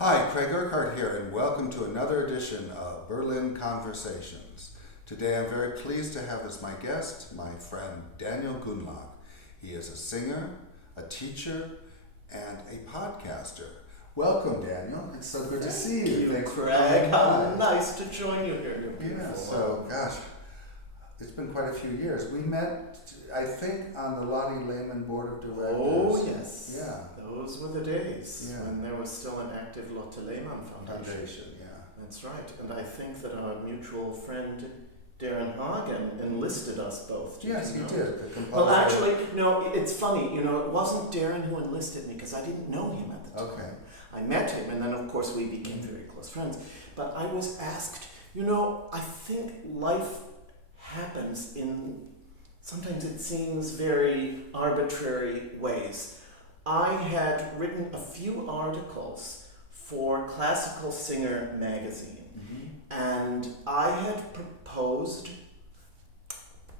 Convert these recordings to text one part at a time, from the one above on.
Hi, Craig Urquhart here, and welcome to another edition of Berlin Conversations. Today I'm very pleased to have as my guest my friend Daniel Gundlach. He is a singer, a teacher, and a podcaster. Welcome, Daniel. It's so good to see you. Thanks, Craig. How nice to join you here. It's been quite a few years. We met, I think, on the Lottie Lehman Board of Directors. Oh, yes. Yeah. Those were the days when there was still an active Lotte Lehmann Foundation. Yeah. That's right. And I think that our mutual friend Darren Hagen enlisted us both. Yes, he did. The composer. Well, actually, no, it's funny. It wasn't Darren who enlisted me because I didn't know him at the time. Okay. I met him, and then, of course, we became very close friends. But I was asked, I think life happens in, sometimes it seems very arbitrary ways. I had written a few articles for Classical Singer magazine, and I had proposed,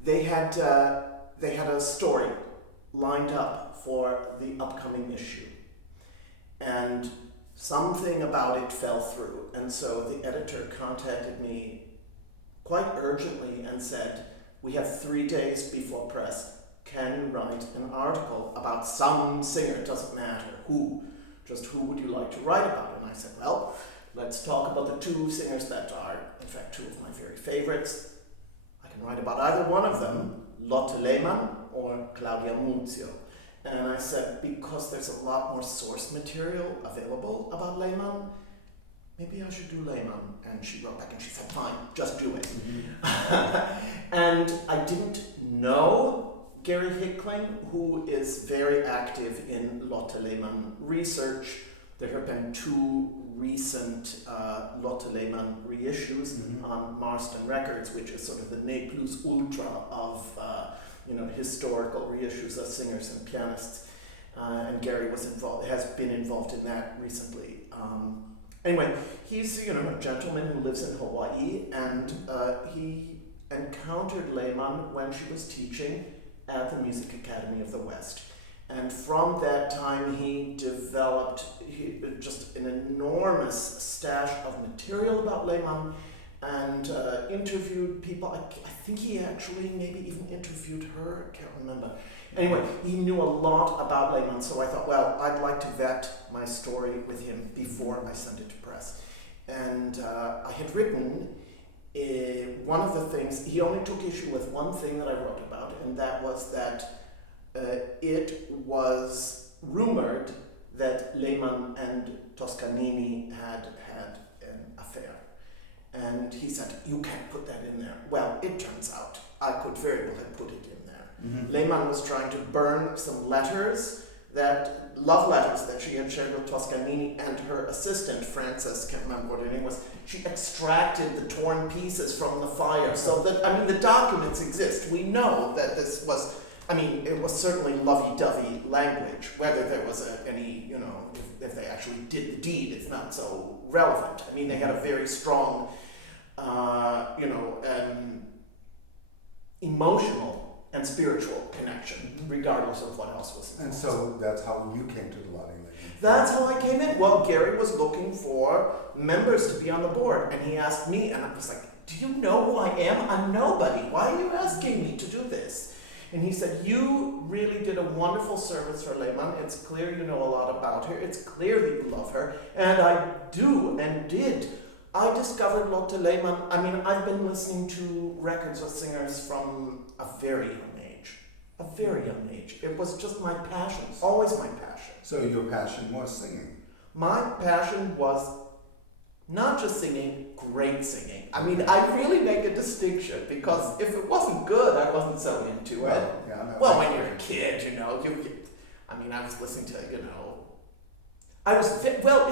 they had a story lined up for the upcoming issue, and something about it fell through, and so the editor contacted me quite urgently and said, "We have 3 days before press. Can you write an article about some singer? It doesn't matter who. Just who would you like to write about?" And I said, "Well, let's talk about the two singers that are, in fact, two of my very favorites. I can write about either one of them, Lotte Lehmann or Claudia Muzio." And I said, because there's a lot more source material available about Lehmann, maybe I should do Lehmann. And she wrote back and she said, "Fine, just do it." And I didn't know Gary Hickling, who is very active in Lotte Lehmann research. There have been two recent Lotte Lehmann reissues on Marston Records, which is sort of the ne plus ultra of historical reissues of singers and pianists. And Gary has been involved in that recently. Anyway, he's a gentleman who lives in Hawaii, and he encountered Lehmann when she was teaching at the Music Academy of the West. And from that time he developed just an enormous stash of material about Lehmann and interviewed people. I think he actually maybe even interviewed her, I can't remember. Anyway, he knew a lot about Lehmann, so I thought, well, I'd like to vet my story with him before I sent it to press. And I had written one of the things, he only took issue with one thing that I wrote about, and that was that it was rumored that Lehmann and Toscanini had an affair. And he said, "You can't put that in there." Well, it turns out I could very well have put it in there. Lehmann was trying to burn some love letters that she had shared with Toscanini and her assistant, Frances, can't remember what her name was. She extracted the torn pieces from the fire so that, the documents exist. We know that this was, it was certainly lovey-dovey language. Whether there was any, if they actually did the deed, it's not so relevant. They had a very strong, emotional and spiritual connection, regardless of what else was involved. And so that's how you came to the Lottie Lehman. That's how I came in. Well, Gary was looking for members to be on the board, and he asked me, and I was like, "Do you know who I am? I'm nobody. Why are you asking me to do this?" And he said, "You really did a wonderful service for Lehmann. It's clear you know a lot about her. It's clear that you love her." And I do and did. I discovered Lotte Lehmann. I've been listening to records of singers from a very young age. A very young age. It was just my passion, always my passion. So your passion was singing? My passion was not just singing, great singing. I really make a distinction, because if it wasn't good, I wasn't so into it. Well, when you're a kid, I was listening to,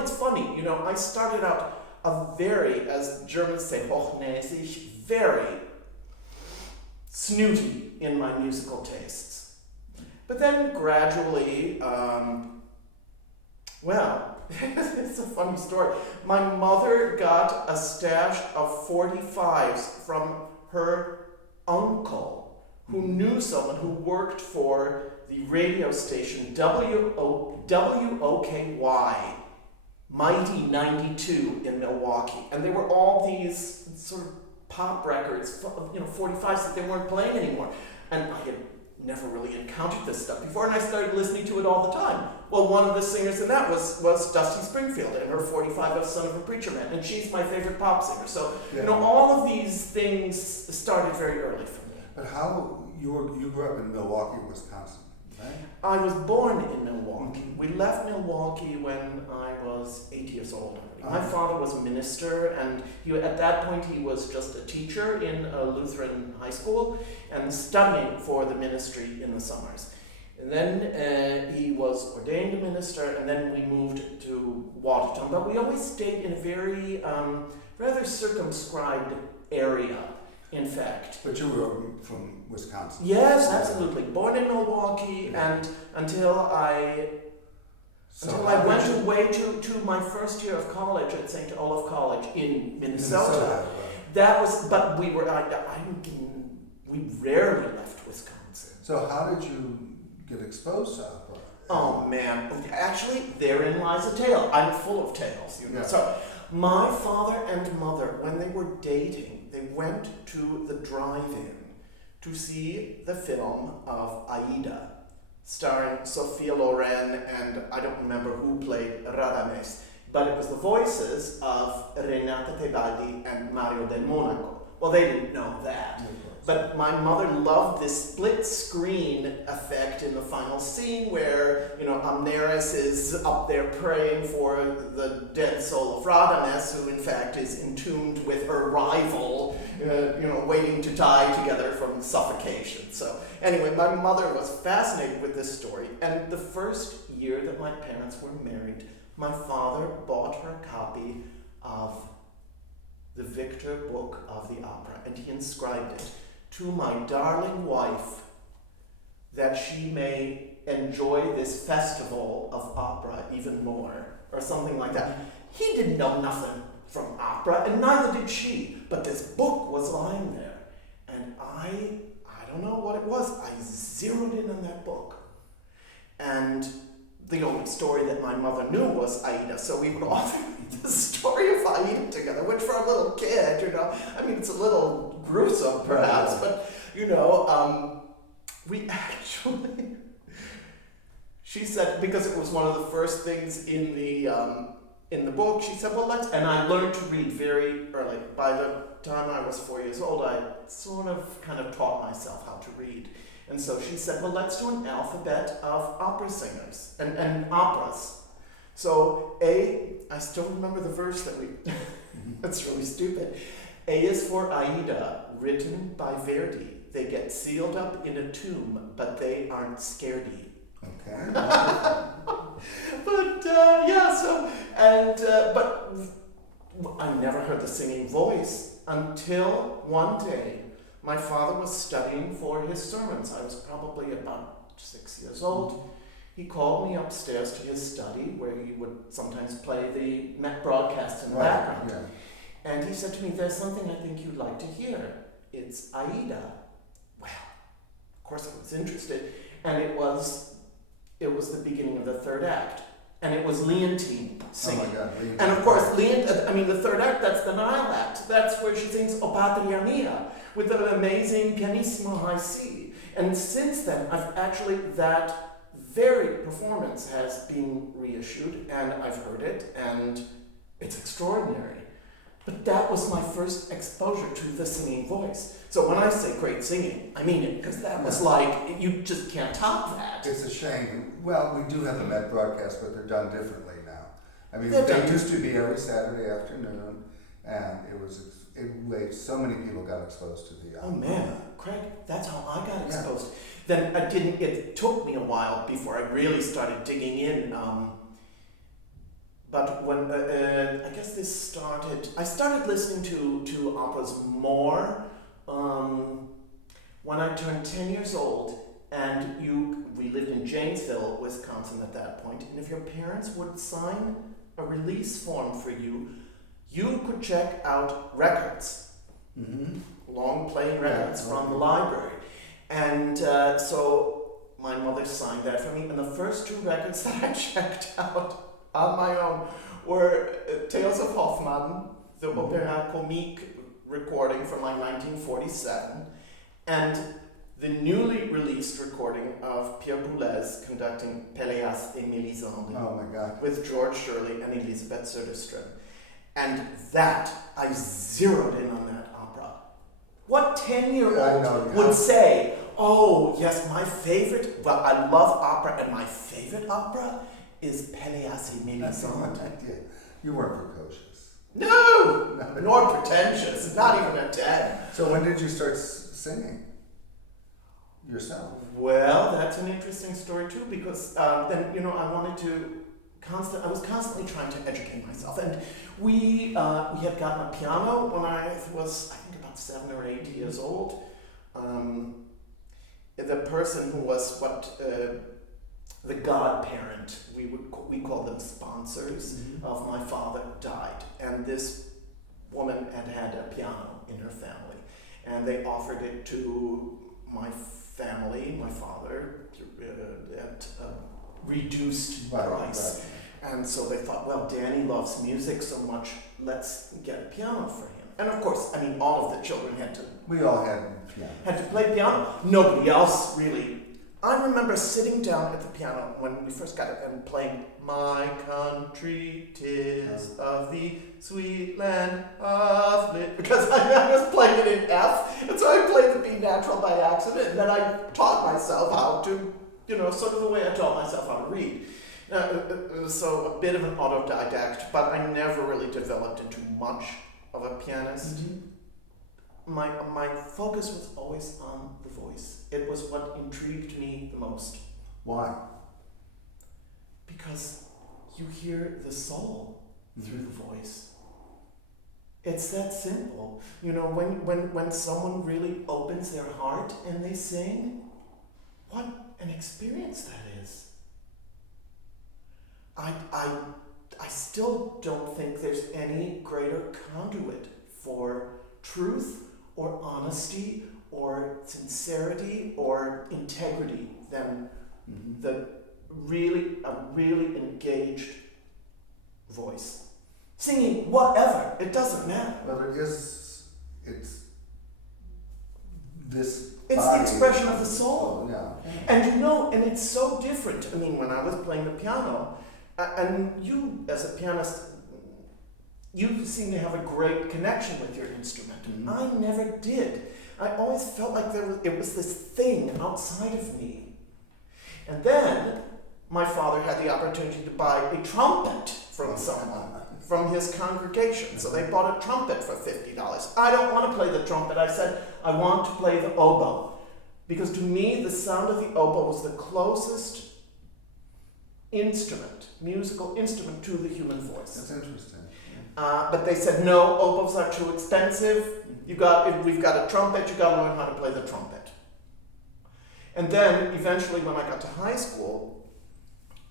it's funny, I started out a very, as Germans say, hochnäsig, very snooty in my musical tastes. But then gradually, it's a funny story. My mother got a stash of 45s from her uncle, who knew someone who worked for the radio station WOKY Mighty 92 in Milwaukee, and they were all these sort of pop records, 45s that they weren't playing anymore. And I had never really encountered this stuff before, and I started listening to it all the time. Well, one of the singers in that was Dusty Springfield and her 45 of Son of a Preacher Man, and she's my favorite pop singer. So, all of these things started very early for me. But how, you grew up in Milwaukee, Wisconsin, right? I was born in Milwaukee. We left Milwaukee when I was 8 years old. My father was a minister, and at that point he was just a teacher in a Lutheran high school and studying for the ministry in the summers. And then he was ordained a minister, and then we moved to Watertown. But we always stayed in a very rather circumscribed area, in fact. But you were from Wisconsin. Yes, absolutely. Born in Milwaukee, and until I went away to my first year of college at St. Olaf College in Minnesota. But we rarely left Wisconsin. So how did you get exposed to opera? Oh man, actually, therein lies a tale. I'm full of tales, you know. Yeah. So my father and mother, when they were dating, they went to the drive-in to see the film of Aida, starring Sophia Loren, and I don't remember who played Radames, but it was the voices of Renata Tebaldi and Mario del Monaco. Well, they didn't know that. But my mother loved this split screen effect in the final scene where, Amneris is up there praying for the dead soul of Radames, who in fact is entombed with her rival, waiting to die together from suffocation. So anyway, my mother was fascinated with this story, and the first year that my parents were married, my father bought her a copy of the Victor Book of the Opera, and he inscribed it, "To my darling wife, that she may enjoy this festival of opera even more," or something like that. He didn't know nothing from opera, and neither did she, but this book was lying there, and I don't know what it was. I zeroed in on that book, and the only story that my mother knew was Aida, so we would often read the story of Aida together, which for a little kid, it's a little gruesome perhaps, but, we actually, she said, because it was one of the first things in the book, she said, and I learned to read very early. By the time I was 4 years old, I sort of kind of taught myself how to read. And so she said, let's do an alphabet of opera singers and operas. So I still remember the verse that that's really stupid. A is for Aida, written by Verdi. They get sealed up in a tomb, but they aren't scaredy. Okay. But I never heard the singing voice until one day my father was studying for his sermons. I was probably about 6 years old. He called me upstairs to his study where he would sometimes play the Met broadcast in the background. Yeah. And he said to me, "There's something I think you'd like to hear. It's Aida." Well, of course I was interested. And it was the beginning of the third act. And it was Leontine singing. Oh my God, Leontine. And of course, the third act, that's the Nile act. That's where she sings O Patria Mia with an amazing pianissimo high C. And since then, that very performance has been reissued, and I've heard it, and it's extraordinary. But that was my first exposure to the singing voice. So when I say great singing, I mean it, because that was like, you just can't top that. It's a shame. Well, we do have the Met broadcast, but they're done differently now. They used to be every Saturday afternoon, and so many people got exposed to the Oh man, Craig, that's how I got exposed. Then it took me a while before I really started digging in. But when I guess I started listening to operas more when I turned 10 years old, and we lived in Janesville, Wisconsin at that point, and if your parents would sign a release form for you, you could check out records, long playing records from the library. And so my mother signed that for me, and the first two records that I checked out on my own were Tales of Hoffmann, the Opéra Comique recording from like 1947, and the newly released recording of Pierre Boulez conducting Péléas et Mélisande Oh my God. with George Shirley and Elisabeth Söderström. And that, I zeroed in on that opera. What 10-year-old would say, oh yes, my favorite, well, I love opera, and my favorite opera is Péléas et Mélisande. You weren't precocious. No! Nor pretentious, not even a 10. So when did you start singing? Yourself? Well, that's an interesting story too, because then, I was constantly trying to educate myself. And we had gotten a piano when I was, I think, about 7 or 8 years old. The person who was the godparent, we call them sponsors, of my father died. And this woman had a piano in her family. And they offered it to my family, my father, at a reduced price. Right. And so they thought, well, Danny loves music so much, let's get a piano for him. And of course, I mean, all of the children we all had piano. Had to play piano. Nobody else really. I remember sitting down at the piano when we first got it and playing "My Country 'Tis of the Sweet Land of Lit," because I was playing it in F, and so I played the B natural by accident, and then I taught myself how to, sort of the way I taught myself how to read. So a bit of an autodidact, but I never really developed into much of a pianist. My focus was always on the voice. It was what intrigued me the most. Why? Because you hear the soul through the voice. It's that simple. When someone really opens their heart and they sing, what an experience that is. I still don't think there's any greater conduit for truth or honesty or sincerity or integrity than a really engaged voice. Singing whatever, it doesn't matter. Well, it's this. It's the expression of the soul. Yeah. And it's so different. I mean, when I was playing the piano, and you, as a pianist, you seem to have a great connection with your instrument. I never did. I always felt like it was this thing outside of me. And then my father had the opportunity to buy a trumpet from someone, from his congregation. So they bought a trumpet for $50. I don't want to play the trumpet. I said, I want to play the oboe. Because to me, the sound of the oboe was the closest musical instrument to the human voice. That's interesting. But they said, no, oboes are too expensive. We've got a trumpet, you've got to learn how to play the trumpet. And then, eventually, when I got to high school,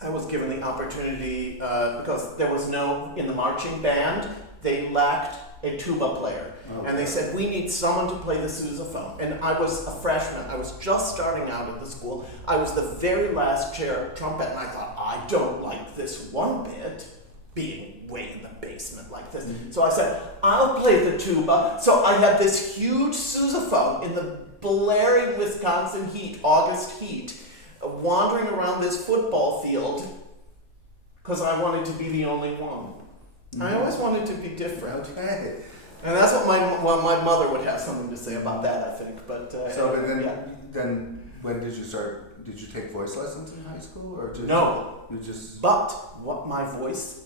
I was given the opportunity, because there was in the marching band, they lacked a tuba player. Okay. And they said, we need someone to play the sousaphone. And I was a freshman. I was just starting out at the school. I was the very last chair trumpet, and I thought, I don't like this one bit, being way in the basement like this. So I said, I'll play the tuba. So I had this huge sousaphone in the blaring Wisconsin heat, August heat, wandering around this football field because I wanted to be the only one. I always wanted to be different. Okay. And that's what my mother would have something to say about that, I think. But then when did you start? Did you take voice lessons in high school, or no? You just. But what my voice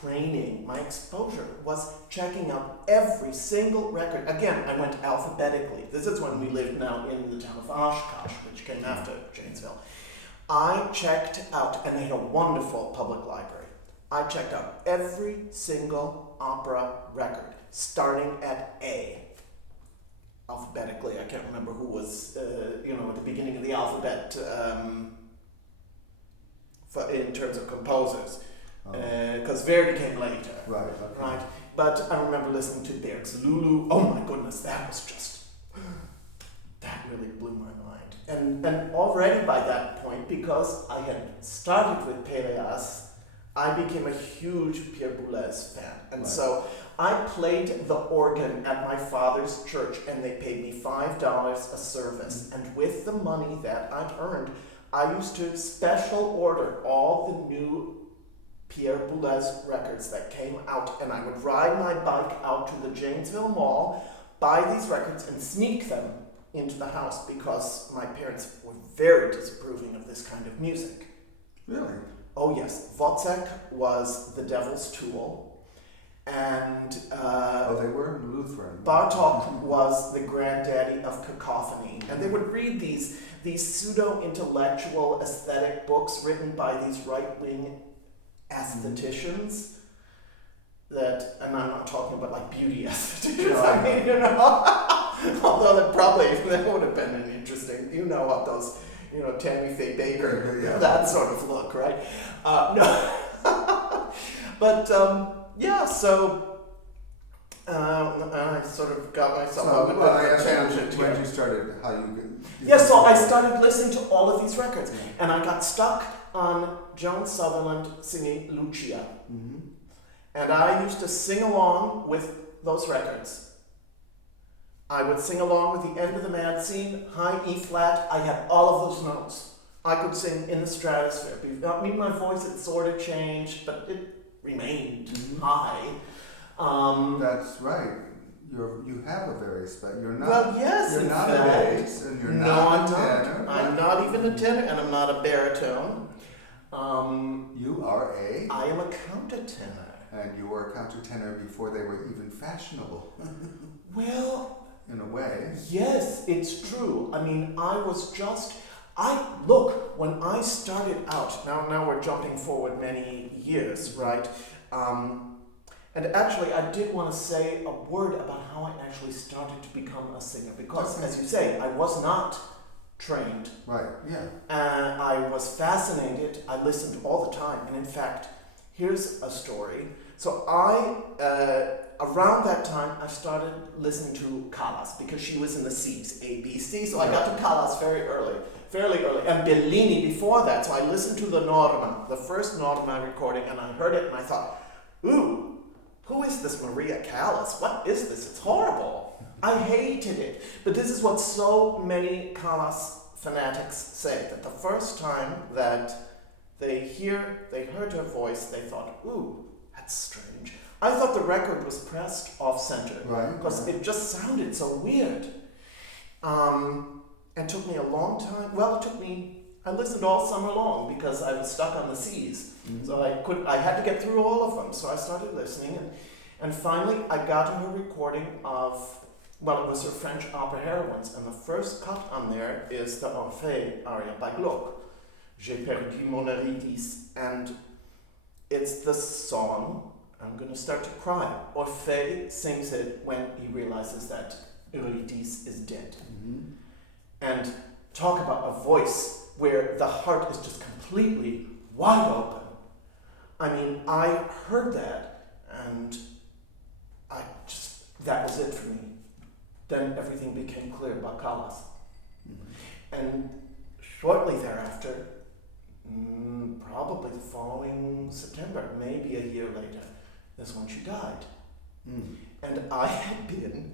training, my exposure was checking out every single record. Again, I went alphabetically. This is when we lived now in the town of Oshkosh, which came after Janesville. I checked out, and they had a wonderful public library. I checked out every single opera record, starting at A. Alphabetically, I can't remember who was, at the beginning of the alphabet in terms of composers, because Verdi came later. Right. Okay. Right. But I remember listening to Berg's Lulu. Oh my goodness, that really blew my mind. And already by that point, because I had started with Péléas, I became a huge Pierre Boulez fan. And Right. so I played the organ at my father's church, and they paid me $5 a service. And with the money that I'd earned, I used to special order all the new Pierre Boulez records that came out, and I would ride my bike out to the Janesville Mall, buy these records, and sneak them into the house because my parents were very disapproving of this kind of music. Really? Oh yes, Wozzeck was the devil's tool, and They were Lutheran. Bartok was the granddaddy of cacophony, and they would read these pseudo-intellectual aesthetic books written by these right-wing aestheticians. That, and I'm not talking about like beauty aestheticians. I mean, although that would have been an interesting. You know what those. Tammy Faye Baker, that sort of look, right? No. But, so I sort of got myself on a bit of a tangent here. When you started, how you... So I started listening to all of these records, and I got stuck on Joan Sutherland singing Lucia. Mm-hmm. And I used to sing along with those records. I would sing along with the end of the mad scene, high E flat. I had all of those notes. I could sing in the stratosphere. I mean, my voice had sort of changed, but it remained high. That's right. You have a very special. You're not. Well, yes, You're in not fact. a bass, and you're not a tenor. I'm not even a tenor, and I'm not a baritone. You are a. I am a countertenor. And you were a countertenor before they were even fashionable. Well. In a way. Yes, it's true. I mean, when I started out, now we're jumping forward many years, right? And actually, I did want to say a word about how I actually started to become a singer, because, as you say, I was not trained. Right, yeah. And I was fascinated. I listened all the time. And in fact, here's a story. So around that time, I started listening to Callas because she was in the C's, A, B, C. So I got to Callas fairly early. And Bellini before that. So I listened to the Norma, the first Norma recording, and I heard it and I thought, ooh, who is this Maria Callas? What is this? It's horrible. I hated it. But this is what so many Callas fanatics say, that the first time that they heard her voice, they thought, ooh, that's strange. I thought the record was pressed off-center, right? Because it just sounded so weird. And took me a long time. Well, I listened all summer long because I was stuck on the C's. Mm-hmm. So I had to get through all of them. So I started listening, and finally I got to her recording of, it was her French opera heroines, and the first cut on there is the Orphée aria by Gluck. J'ai perdu mon Eurydice, and it's the song. I'm going to start to cry. Orphée sings it when he realizes that Eurydice is dead. Mm-hmm. And talk about a voice where the heart is just completely wide open. I mean, I heard that, and that was it for me. Then everything became clear about Callas. Mm-hmm. And shortly thereafter, probably the following September, maybe a year later, is when she died. Mm. And I had been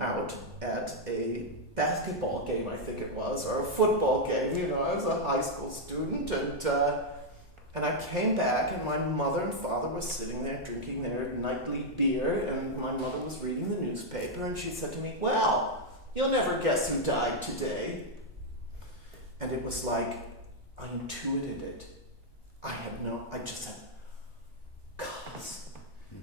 out at a basketball game, I think it was, or a football game. I was a high school student, and I came back, and my mother and father were sitting there drinking their nightly beer, and my mother was reading the newspaper, and she said to me, "Well, you'll never guess who died today." And it was like, I intuited it. I just said, Callas.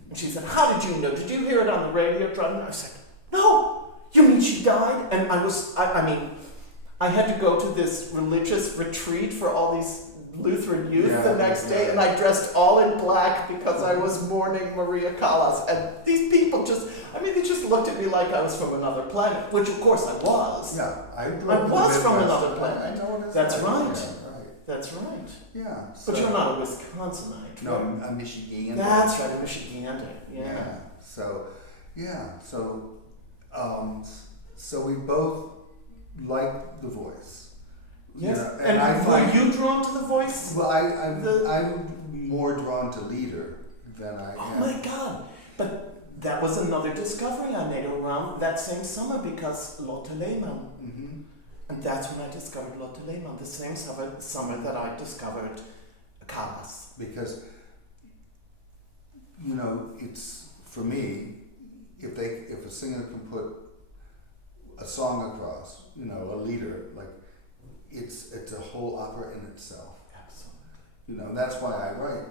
And she said, "How did you know? Did you hear it on the radio?" And I said, "No, you mean she died?" And I had to go to this religious retreat for all these Lutheran youth the next day, and I dressed all in black because I was mourning Maria Callas. And these people they just looked at me like I was from another planet, which of course I was. Yeah, I was from another planet. That's right. Yeah, right. That's right. Yeah. But you're not a Wisconsinite. No, a Michigander. That's right, a Michigander. Yeah. So we both like the voice. Yes. And were you drawn to the voice? Well, I more drawn to leader than I am. Oh my God! But that was another discovery I made around that same summer because Lotte Lehmann. Mm-hmm. And that's when I discovered Lotte Lehmann, the same summer that I discovered Callas. Because, you know, it's, for me, if a singer can put a song across, you know, a leader, like, it's a whole opera in itself. Absolutely. You know, that's why I write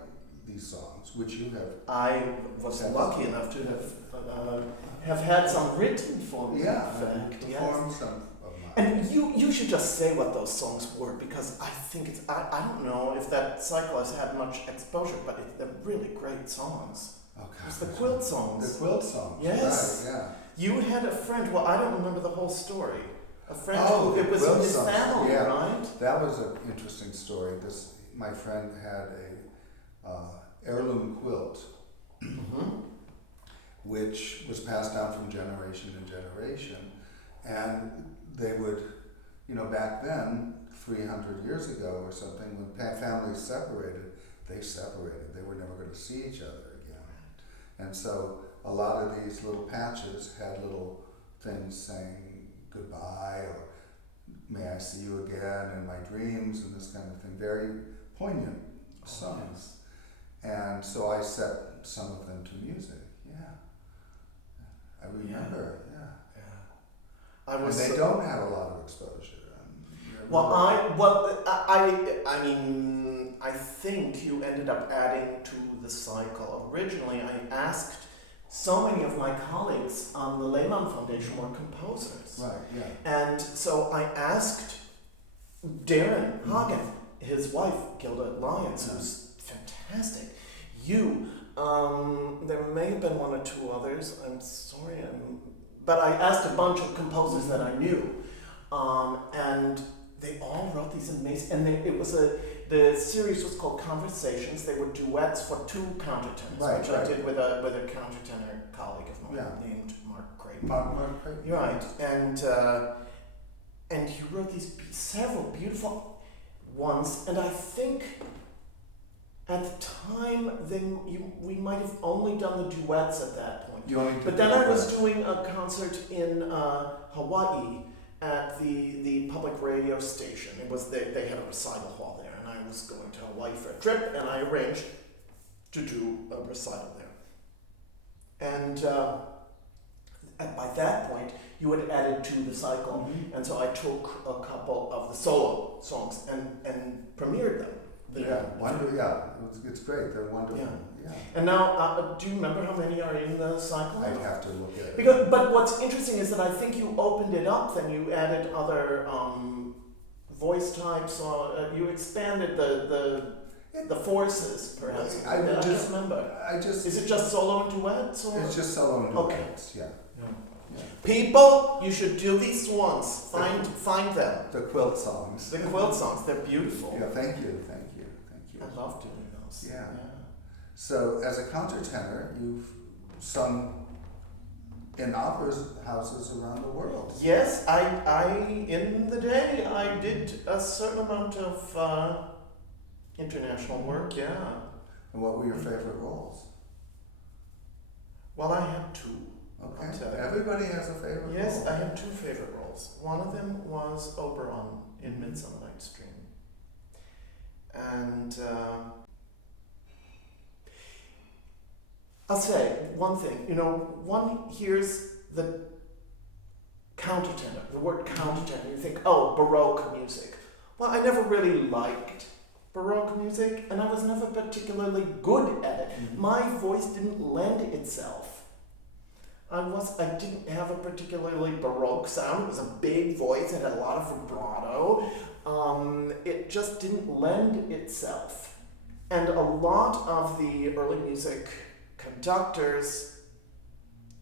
these songs, which you have. I was lucky enough to have had some written for me. Yeah, in fact, performed yes. some of mine. And you should just say what those songs were, because I think it's, I don't know if that cycle has had much exposure, but they're really great songs. Okay. It's the quilt songs. The quilt songs. Yes. Right, yeah. You had a friend, well, I don't remember the whole story. A friend Oh, who, it was in quilt his songs, family, yeah. right? That was an interesting story. My friend had a heirloom quilt, Mm-hmm. which was passed down from generation to generation, and they would, you know, back then, 300 years ago or something, when families separated, they separated. They were never going to see each other again, and so a lot of these little patches had little things saying goodbye or may I see you again in my dreams and this kind of thing. Very poignant songs. And so I set some of them to music. Yeah. I remember, yeah. Yeah. And they don't have a lot of exposure. I mean, I think you ended up adding to the cycle. Originally, I asked so many of my colleagues on the Lehmann Foundation were composers. Right, yeah. And so I asked Darren Hagen, his wife, Gilda Lyons, who's fantastic. There may have been one or two others, I'm sorry, but I asked a bunch of composers that I knew. And they all wrote these amazing, and the series was called Conversations. They were duets for two countertenors, which I did with a countertenor colleague of mine named Mark Creighton. Mark Creighton. You're right, and he wrote these several beautiful ones, and I think at the time we might have only done the duets at that point. But then I was doing a concert in Hawaii at the public radio station. It was they had a recital hall there, and I was going to Hawaii for a trip, and I arranged to do a recital there. And by that point, you had added to the cycle, and so I took a couple of the solo songs and premiered them. It's great. They're wonderful. Yeah. And now, do you remember how many are in the cycle? I'd have to look at it. But what's interesting is that I think you opened it up, then you added other voice types, or you expanded the forces, perhaps. I can't remember. Is it just solo and duets? Or? It's just solo and duets, yeah. People, you should do these ones. Find them. The quilt songs. The quilt songs, they're beautiful. Yeah, thank you. I love doing those. Yeah. So, as a countertenor, you've sung in opera houses around the world. Yes, I in the day I did a certain amount of international work. Yeah. And what were your favorite roles? Well, I had two. Okay. Everybody has a favorite role. Yes, I had two favorite roles. One of them was Oberon in Midsummer Night's Dream. And I'll say one thing. One hears the countertenor, the word countertenor, you think, oh, Baroque music. Well, I never really liked Baroque music, and I was never particularly good at it. Mm-hmm. My voice didn't lend itself. I didn't have a particularly Baroque sound. It was a big voice. It had a lot of vibrato. It just didn't lend itself. And a lot of the early music conductors,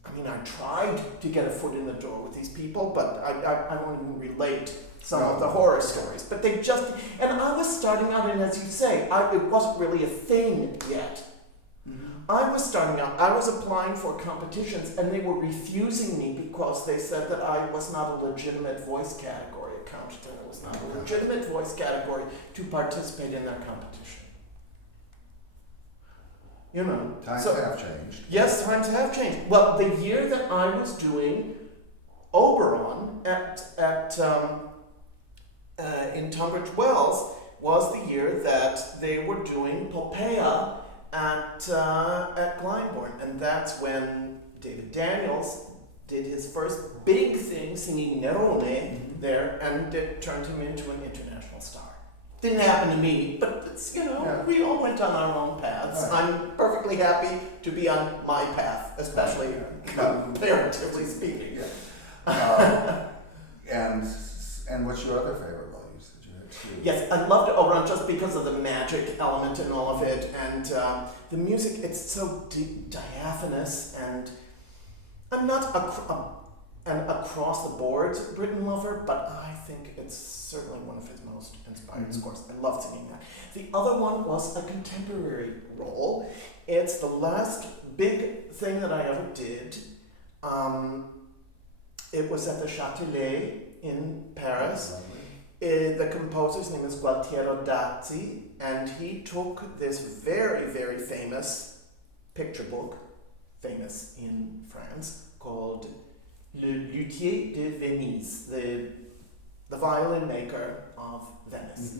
I tried to get a foot in the door with these people, but I won't even relate some of the horror stories. But they just, and I was starting out, and as you say, it wasn't really a thing yet. I was starting out, I was applying for competitions, and they were refusing me because they said that I was not a legitimate voice category. A countertenor was not a legitimate voice category to participate in their competition. You know. Times have changed. Yes, times have changed. Well, the year that I was doing Oberon in Tunbridge Wells was the year that they were doing Popea at Glyndebourne, and that's when David Daniels did his first big thing singing Nerone there, and it turned him into an international star. Didn't happen to me, but it's, we all went on our own paths. Right. I'm perfectly happy to be on my path, especially comparatively speaking. Yeah. And what's your other favorite role? You said you had two. Yes, I loved Oberon just because of the magic element and all of it, and the music. It's so diaphanous, and I'm not an across the board Britain lover, but I think it's certainly one of his most inspired scores. I love singing that. The other one was a contemporary role. It's the last big thing that I ever did. It was at the Châtelet in Paris. The composer's name is Gualtiero Dazzi, and he took this very, very famous picture book, famous in France, called Le Luthier de Venise, the violin maker of Venice.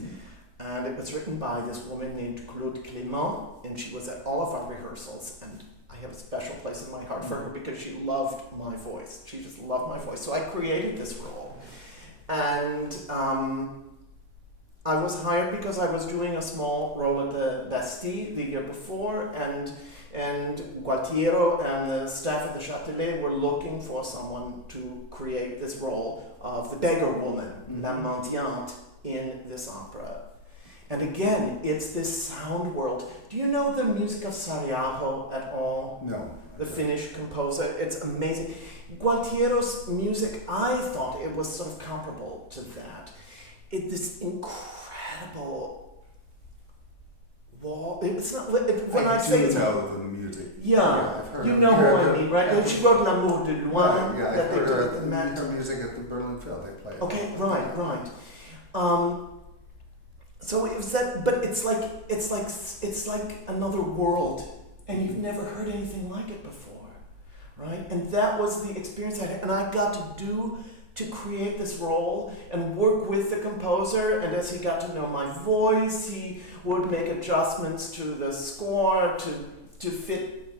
And it was written by this woman named Claude Clément, and she was at all of our rehearsals, and I have a special place in my heart for her because she loved my voice. She just loved my voice. So I created this role. And I was hired because I was doing a small role at the Bastille the year before, and Gualtiero and the staff at the Châtelet were looking for someone to create this role of the beggar woman, La Mendiante, in this opera. And again, it's this sound world. Do you know the music of Sariaho at all? No. The Finnish composer. It's amazing. Gualtiero's music, I thought it was sort of comparable to that. This incredible wall. It's not when I say it's know the music. Yeah, I've heard you her. know who I mean, right? Yeah. She wrote L'amour de Loin. Yeah, that I've they heard did at her, the Met. her music at the Berlin Phil. They play it. Okay, right. So it was that, but it's like another world, and you've never heard anything like it before, right? And that was the experience I had, and I got to create this role and work with the composer. And as he got to know my voice, he would make adjustments to the score to fit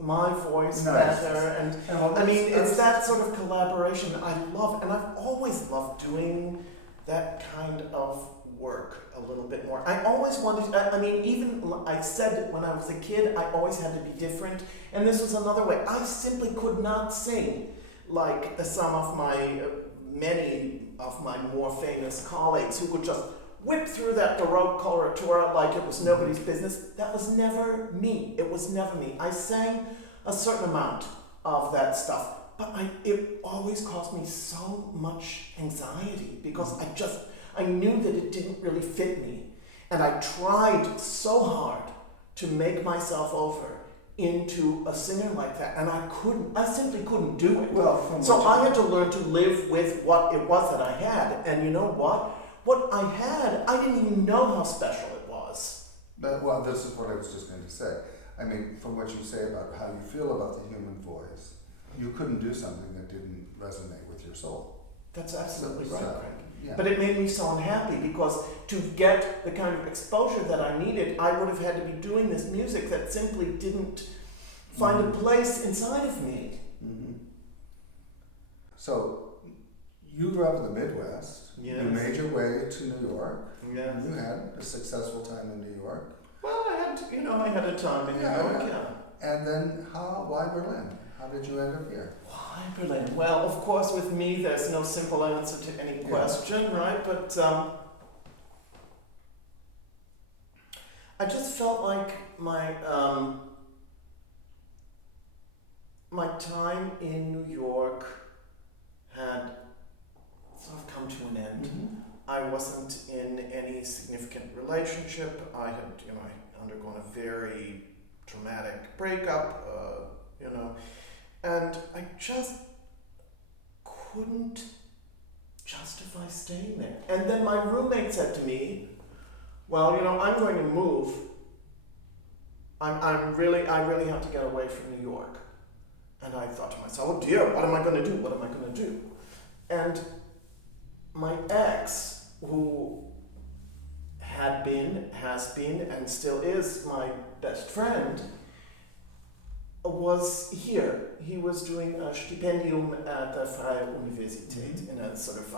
my voice better. And I mean, it's that sort of collaboration I love, and I've always loved doing that kind of work a little bit more. I always wanted, even I said when I was a kid, I always had to be different, and this was another way. I simply could not sing like some of many of my more famous colleagues who could just whip through that Baroque coloratura like it was nobody's business. That was never me. It was never me. I sang a certain amount of that stuff, but it always caused me so much anxiety because I knew that it didn't really fit me. And I tried so hard to make myself over into a singer like that, and I simply couldn't do it. So I had to learn to live with what it was that I had. And you know what? What I had, I didn't even know how special it was. But, this is what I was just going to say. I mean, from what you say about how you feel about the human voice, you couldn't do something that didn't resonate with your soul. That's absolutely right, Craig. Yeah. But it made me so unhappy because to get the kind of exposure that I needed, I would have had to be doing this music that simply didn't find a place inside of me. Mm-hmm. So, you grew up in the Midwest. Yes. You made your way to New York. Yes. You had a successful time in New York. Well, I had a time in New York, yeah. And then why Berlin? How did you end up here? Why Berlin? Well, of course, with me, there's no simple answer to any question, right? But I just felt like my time in New York had sort of come to an end. Mm-hmm. I wasn't in any significant relationship. I had, undergone a very traumatic breakup, and I just couldn't justify staying there. And then my roommate said to me, well, I'm going to move I really have to get away from New York. And I thought to myself, oh dear, what am I going to do? What am I going to do? And my ex, who has been, and still is my best friend, was here. He was doing a Stipendium at the Freie Universität in a sort of,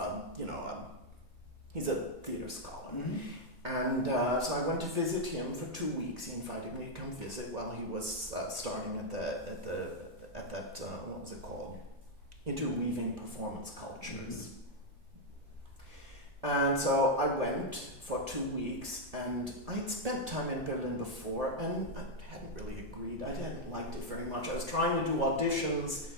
he's a theater scholar. Mm-hmm. And so I went to visit him for 2 weeks. He invited me to come visit while he was starting at that what was it called? Interweaving Performance Cultures. And so I went for 2 weeks, and I had spent time in Berlin before, and I hadn't really agreed. I hadn't liked it very much. I was trying to do auditions.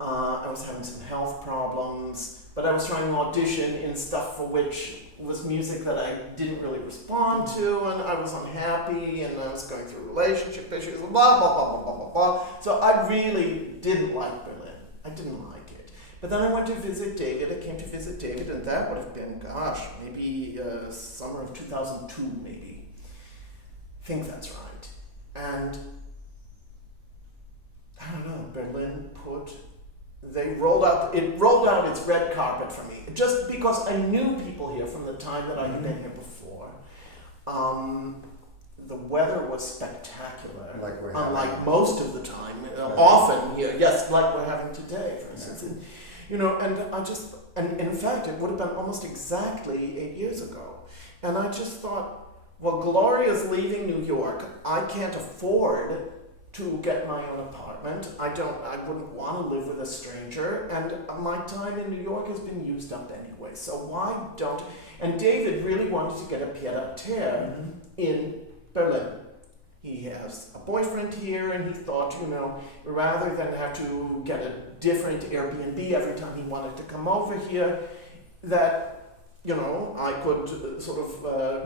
I was having some health problems, but I was trying to audition in stuff for which was music that I didn't really respond to, and I was unhappy, and I was going through relationship issues, blah, blah, blah, blah, blah, blah, blah. So I really didn't like Berlin. I didn't like it. But then I went to visit David. I came to visit David, and that would have been, maybe summer of 2002, maybe. I think that's right. And I don't know, Berlin rolled out its red carpet for me, just because I knew people here from the time that I had been here before. The weather was spectacular, unlike most of the time. Often here, yes, like we're having today, for instance. And in fact, it would have been almost exactly 8 years ago. And I just thought, well, Gloria's leaving New York. I can't afford to get my own apartment. I wouldn't want to live with a stranger, and my time in New York has been used up anyway, so why don't... And David really wanted to get a pied-à-terre in Berlin. He has a boyfriend here, and he thought, rather than have to get a different Airbnb every time he wanted to come over here, that I could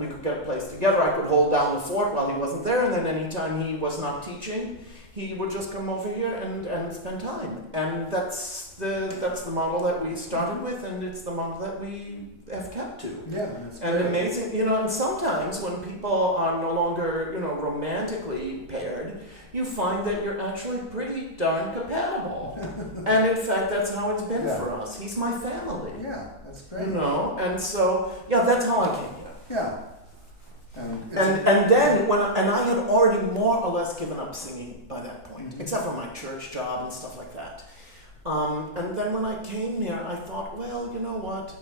we could get a place together. I could hold down the fort while he wasn't there, and then anytime he was not teaching, he would just come over here and spend time. And that's the model that we started with, and it's the model that we have kept to. Yeah, that's and great. Amazing, and sometimes when people are no longer, romantically paired, you find that you're actually pretty darn compatible. And in fact, that's how it's been for us. He's my family. Yeah, that's great. And so, that's how I came here. Yeah. And then I had already more or less given up singing by that point, except for my church job and stuff like that. And then when I came here, I thought, well, you know what?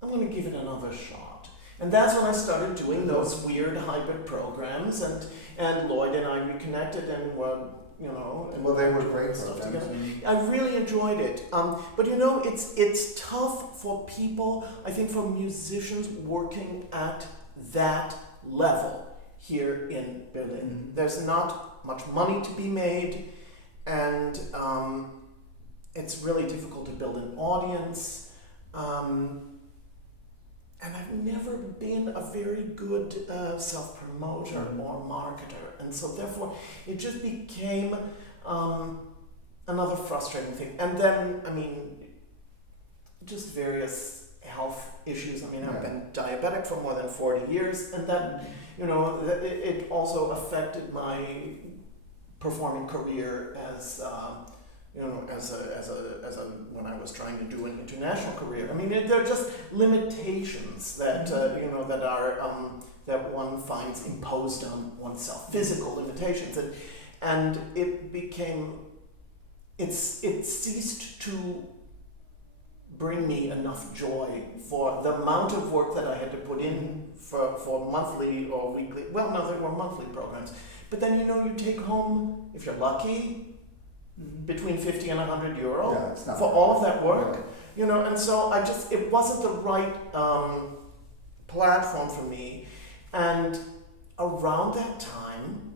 I'm going to give it another shot. And that's when I started doing those weird hybrid programs, and Lloyd and I reconnected and were, Well, they were great stuff programs. together. I really enjoyed it. But it's tough for people, I think for musicians working at that level here in Berlin. There's not much money to be made, and it's really difficult to build an audience. And I've never been a very good self-promoter or marketer, and so therefore it just became another frustrating thing. And then, just various health issues. I've been diabetic for more than 40 years, and that, it also affected my performing career as when I was trying to do an international career. There are just limitations that that are that one finds imposed on oneself, physical limitations, and it ceased to bring me enough joy for the amount of work that I had to put in for monthly or weekly. Well, no, they were monthly programs. But then you take home, if you're lucky, between 50 and 100 euro for all of that work, and so it wasn't the right platform for me. And around that time,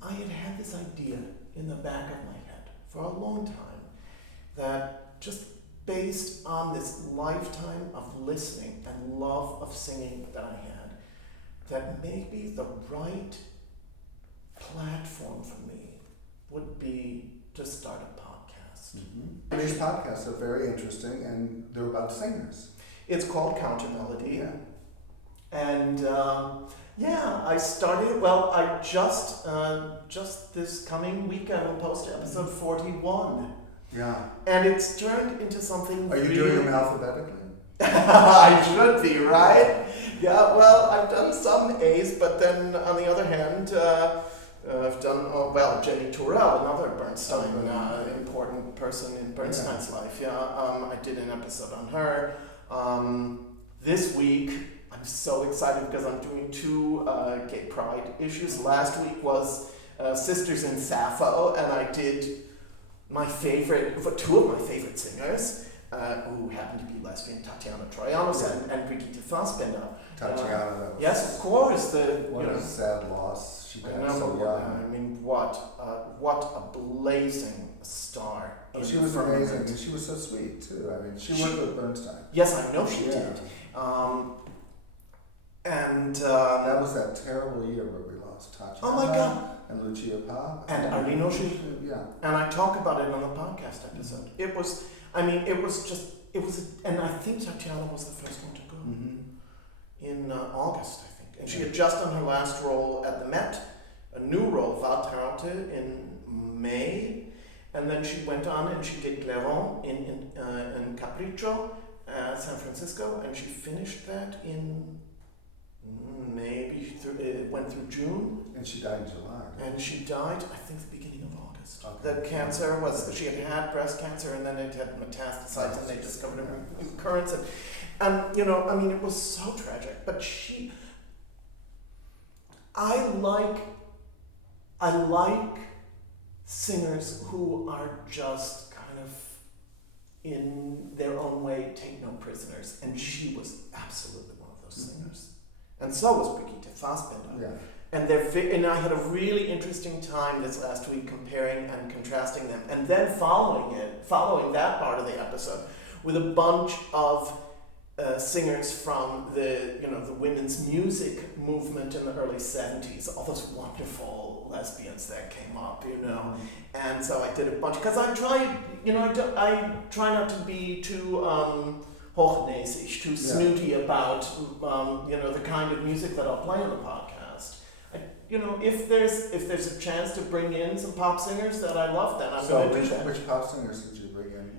I had this idea in the back of my head for a long time that, just based on this lifetime of listening and love of singing that I had, that maybe the right platform for me would be to start a podcast. These podcasts are very interesting, and they're about singers. It's called Counter Melody. Yeah. And I started. Well, I just this coming week I will post episode 41. Yeah. And it's turned into something. Are you doing them alphabetically? I should be, right? Yeah, well, I've done some A's, but then on the other hand, I've done, Jenny Turrell, another Bernstein, important person in Bernstein's life. Yeah, I did an episode on her. This week, I'm so excited because I'm doing 2 gay pride issues. Last week was Sisters in Sappho, and I did 2 of my favorite singers. Who happened to be lesbian, Tatiana Troyanos and Brigitte Fassbender. Tatiana. Yes, of course. What a sad loss. She died so young. I mean, what a blazing star. She was amazing, and she was so sweet too. I mean, she worked with Bernstein. Yes, I know she did. That was that terrible year where we lost Tatiana. Oh my God. And Lucia Pa. And Arlene Oshie. Yeah. And I talk about it on the podcast episode. It was, and I think Tatiana was the first one to go in August, I think. And she had just done her last role at the Met, a new role, Valtrauta, in May. And then she went on and she did Clairon in Capriccio, San Francisco, and she finished that in it went through June. And she died in July. And she died, I think, the beginning of August. Okay. The cancer she had breast cancer, and then it had metastasized, and they discovered a recurrence. And it was so tragic. But I like singers who are just kind of, in their own way, take no prisoners. And she was absolutely one of those singers. And so was Brigitte Fassbender. Yeah. And I had a really interesting time this last week comparing and contrasting them, and then following that part of the episode with a bunch of singers from the women's music movement in the early 70s, all those wonderful lesbians that came up, and so I did a bunch, because I try not to be too hochnäsig, too snooty about the kind of music that I'll play on the podcast. If there's a chance to bring in some pop singers that I love, then I'm going to do that. Which pop singers did you bring in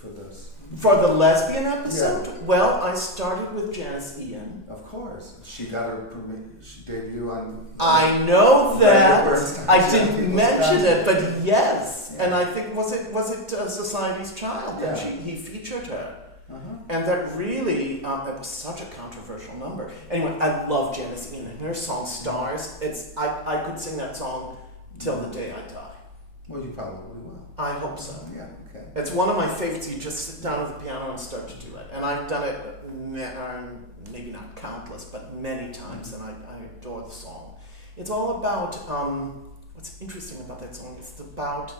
for this? For the lesbian episode? Yeah. Well, I started with Janice Ian. Of course. She got her debut on... I know that. I didn't mention it, but yes. Yeah. And I think, was it Society's Child that he featured her? And that really, it was such a controversial number. Anyway, I love Janice Ian and her song Stars. I could sing that song till the day I die. Well, you probably will. I hope so. Yeah, okay. It's one of my favorites. You just sit down at the piano and start to do it. And I've done it, maybe not countless, but many times, and I adore the song. It's all about, what's interesting about that song, it's about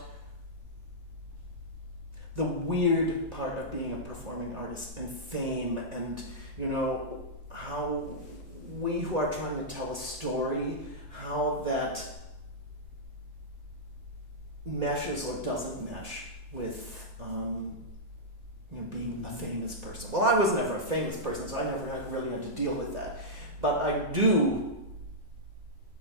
the weird part of being a performing artist and fame, and how we who are trying to tell a story, how that meshes or doesn't mesh with being a famous person. Well, I was never a famous person, so I never really had to deal with that. But I do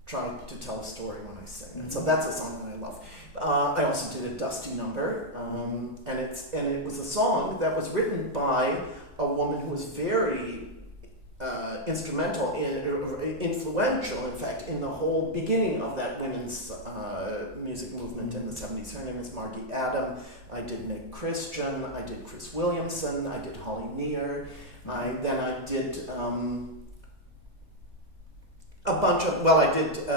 try to tell a story when I sing, and so that's a song that I love. I also did a Dusty number, and it was a song that was written by a woman who was very instrumental, influential, in fact, in the whole beginning of that women's music movement in the 70s. Her name is Margie Adam. I did Meg Christian. I did Chris Williamson. I did Holly Near. I did a bunch of. Well, I did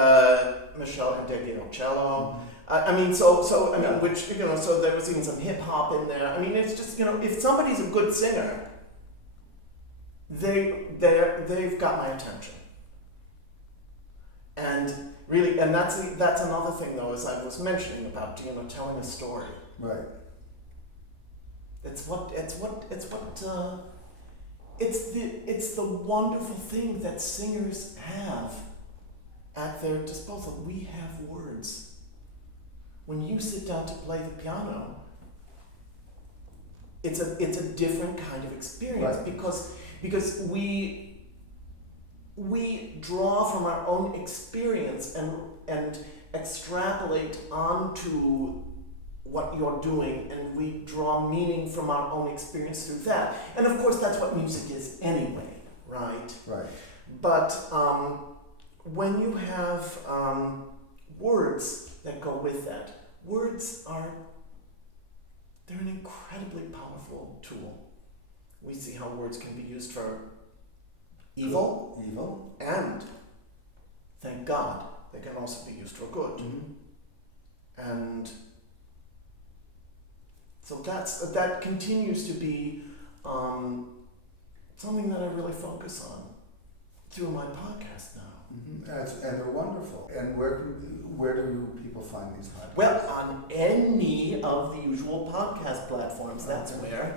Michelle Endeguiocello. So there was even some hip hop in there. I mean, it's just, if somebody's a good singer, they've got my attention. And really, and that's another thing though, as I was mentioning about, telling a story. Right. It's the wonderful thing that singers have at their disposal. We have words. When you sit down to play the piano, it's a different kind of experience, right? because we we draw from our own experience and extrapolate onto what you're doing, and we draw meaning from our own experience through that. And of course, that's what music is anyway, right? Right. But when you have words that go with that, words they're an incredibly powerful tool. We see how words can be used for evil, and thank God, they can also be used for good. Mm-hmm. And so that continues to be something that I really focus on through my podcast now. Mm-hmm. And they're wonderful. And where do people find these podcasts? Well, on any of the usual podcast platforms, that's where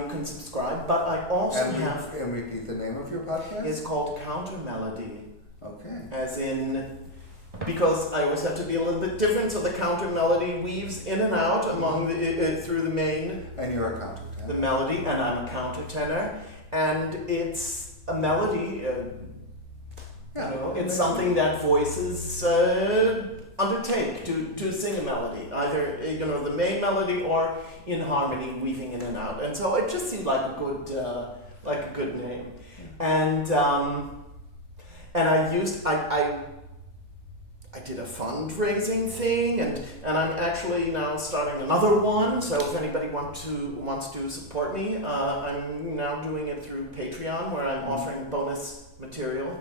you can subscribe. But I also have... And repeat the name of your podcast? It's called Counter Melody. Okay. As in... Because I always have to be a little bit different, so the counter melody weaves in and out among through the main. And you're a countertenor. The melody, and I'm a countertenor, and it's a melody. It's something that voices undertake to sing a melody, either the main melody or in harmony, weaving in and out. And so it just seemed like a good name, and I did a fundraising thing, and I'm actually now starting another one. So if anybody wants to support me, I'm now doing it through Patreon, where I'm offering bonus material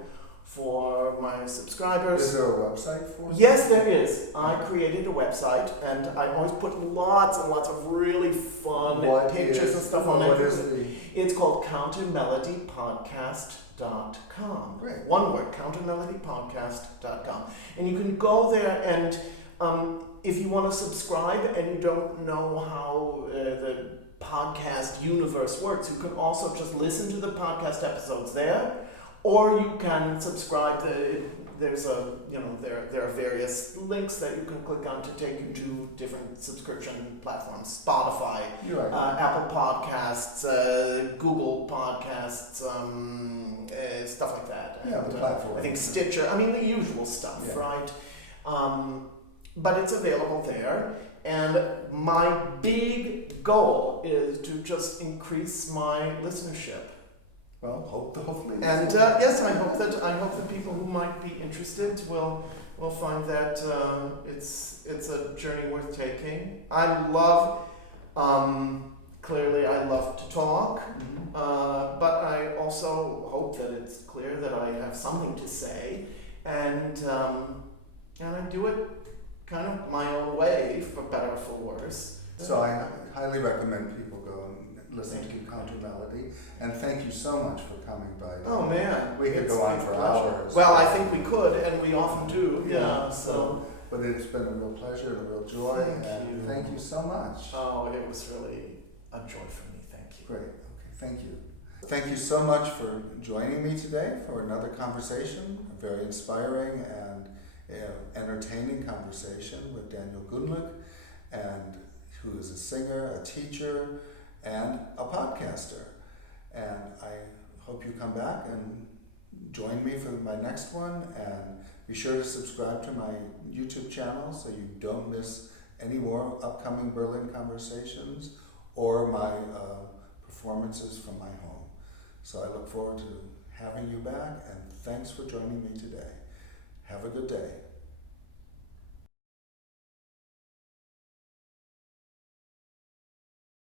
for my subscribers. Is there a website for it? Yes, there is. I created a website, and I always put lots and lots of really fun pictures and stuff on it. It's called countermelodypodcast.com. Great. One word, countermelodypodcast.com. And you can go there, and if you want to subscribe and you don't know how the podcast universe works, you can also just listen to the podcast episodes there, or you can subscribe. There are various links that you can click on to take you to different subscription platforms: Spotify, Apple Podcasts, Google Podcasts, stuff like that. Yeah, the platform. I think Stitcher. I mean, the usual stuff, right? But it's available there. And my big goal is to just increase my listenership. Well, hopefully. And yes, I hope that people who might be interested will find that it's a journey worth taking. I love clearly I love to talk, but I also hope that it's clear that I have something to say, and I do it kind of my own way, for better or for worse. So I highly recommend people go and listen to Counter Melody, and thank you so much for coming by. Oh man, we could go on for hours. Well, I think we could, and we often do. Yeah. But it's been a real pleasure and a real joy, thank you so much. Oh, it was really a joy for me. Thank you. Great. Okay. Thank you. Thank you so much for joining me today for another conversation, a very inspiring and entertaining conversation with Daniel Gundlach, and who is a singer, a teacher, and a podcaster. And I hope you come back and join me for my next one, and be sure to subscribe to my YouTube channel so you don't miss any more upcoming Berlin conversations or my performances from my home. So I look forward to having you back, and thanks for joining me today. Have a good day.